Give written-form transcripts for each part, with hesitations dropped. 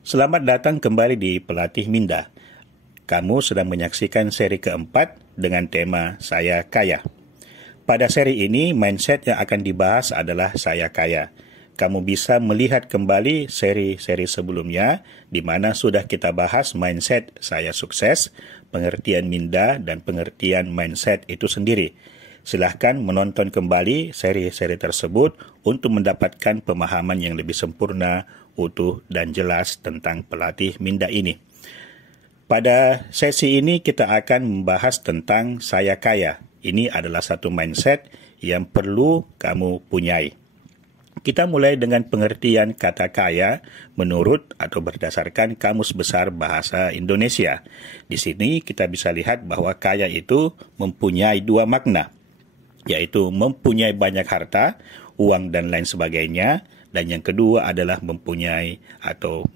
Selamat datang kembali di Pelatih Minda. Kamu sedang menyaksikan seri keempat dengan tema Saya Kaya. Pada seri ini, mindset yang akan dibahas adalah Saya Kaya. Kamu bisa melihat kembali seri-seri sebelumnya di mana sudah kita bahas mindset Saya Sukses, pengertian minda dan pengertian mindset itu sendiri. Silahkan menonton kembali seri-seri tersebut untuk mendapatkan pemahaman yang lebih sempurna, utuh dan jelas tentang pelatih minda ini. Pada sesi ini kita akan membahas tentang Saya Kaya. Ini adalah satu mindset yang perlu kamu punyai. Kita mulai dengan pengertian kata kaya menurut atau berdasarkan Kamus Besar Bahasa Indonesia. Di sini kita bisa lihat bahwa kaya itu mempunyai dua makna, yaitu mempunyai banyak harta, uang dan lain sebagainya, dan yang kedua adalah mempunyai atau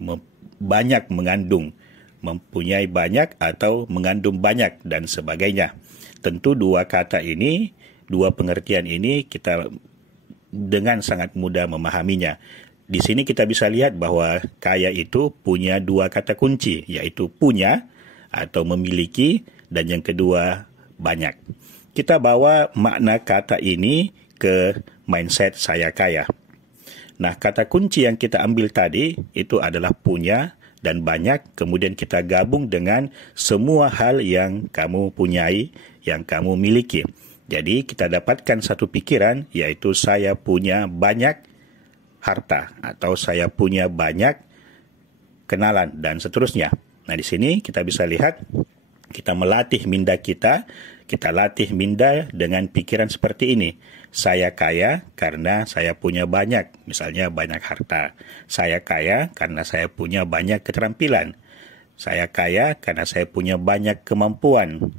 banyak mengandung, mempunyai banyak atau mengandung banyak dan sebagainya. Tentu dua kata ini, dua pengertian ini kita dengan sangat mudah memahaminya. Di sini kita bisa lihat bahwa kaya itu punya dua kata kunci, yaitu punya atau memiliki, dan yang kedua banyak. Kita bawa makna kata ini ke mindset Saya Kaya. Nah, kata kunci yang kita ambil tadi itu adalah punya dan banyak, kemudian kita gabung dengan semua hal yang kamu punyai, yang kamu miliki. Jadi kita dapatkan satu pikiran, yaitu saya punya banyak harta atau saya punya banyak kenalan dan seterusnya. Nah, di sini kita bisa lihat kita melatih minda kita latih minda dengan pikiran seperti ini. Saya kaya karena saya punya banyak, misalnya banyak harta. Saya kaya karena saya punya banyak keterampilan. Saya kaya karena saya punya banyak kemampuan,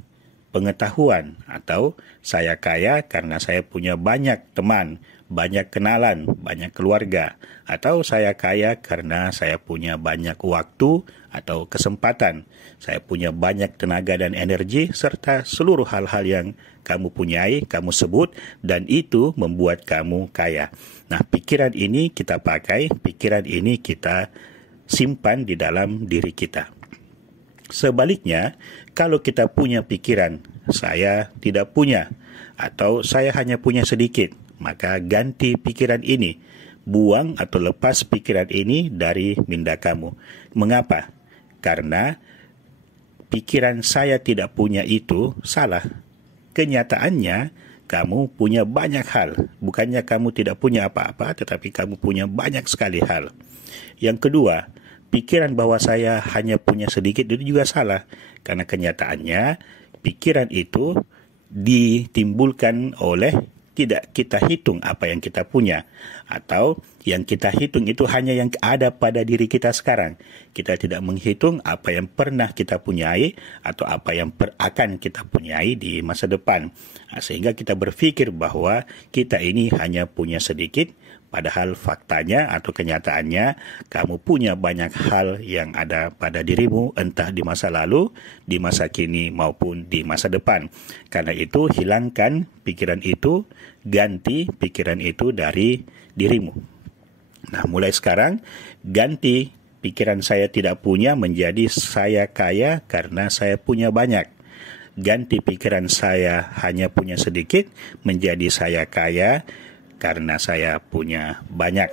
pengetahuan, atau saya kaya karena saya punya banyak teman, banyak kenalan, banyak keluarga, atau saya kaya karena saya punya banyak waktu atau kesempatan, saya punya banyak tenaga dan energi, serta seluruh hal-hal yang kamu punyai, kamu sebut, dan itu membuat kamu kaya. Nah, pikiran ini kita pakai, pikiran ini kita simpan di dalam diri kita. Sebaliknya, kalau kita punya pikiran, saya tidak punya, atau saya hanya punya sedikit, maka ganti pikiran ini. Buang atau lepas pikiran ini dari minda kamu. Mengapa? Karena pikiran saya tidak punya itu salah. Kenyataannya, kamu punya banyak hal. Bukannya kamu tidak punya apa-apa, tetapi kamu punya banyak sekali hal. Yang kedua, pikiran bahwa saya hanya punya sedikit itu juga salah. Karena kenyataannya, pikiran itu ditimbulkan oleh tidak kita hitung apa yang kita punya, atau yang kita hitung itu hanya yang ada pada diri kita sekarang. Kita tidak menghitung apa yang pernah kita punyai atau apa yang akan kita punyai di masa depan. Sehingga kita berpikir bahwa kita ini hanya punya sedikit, padahal faktanya atau kenyataannya kamu punya banyak hal yang ada pada dirimu, entah di masa lalu, di masa kini maupun di masa depan. Karena itu hilangkan pikiran itu, ganti pikiran itu dari dirimu. Nah, mulai sekarang ganti pikiran saya tidak punya menjadi saya kaya karena saya punya banyak. Ganti pikiran saya hanya punya sedikit menjadi saya kaya karena saya punya banyak.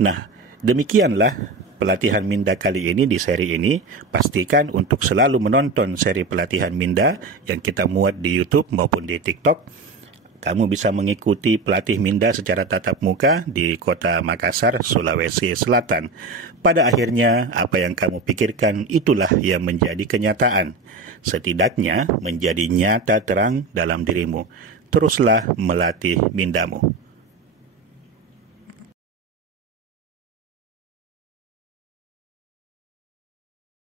Nah, demikianlah pelatihan minda kali ini di seri ini. Pastikan untuk selalu menonton seri pelatihan minda yang kita muat di YouTube maupun di TikTok. Kamu bisa mengikuti pelatih minda secara tatap muka di kota Makassar, Sulawesi Selatan. Pada akhirnya, apa yang kamu pikirkan itulah yang menjadi kenyataan. Setidaknya menjadi nyata terang dalam dirimu. Teruslah melatih mindamu.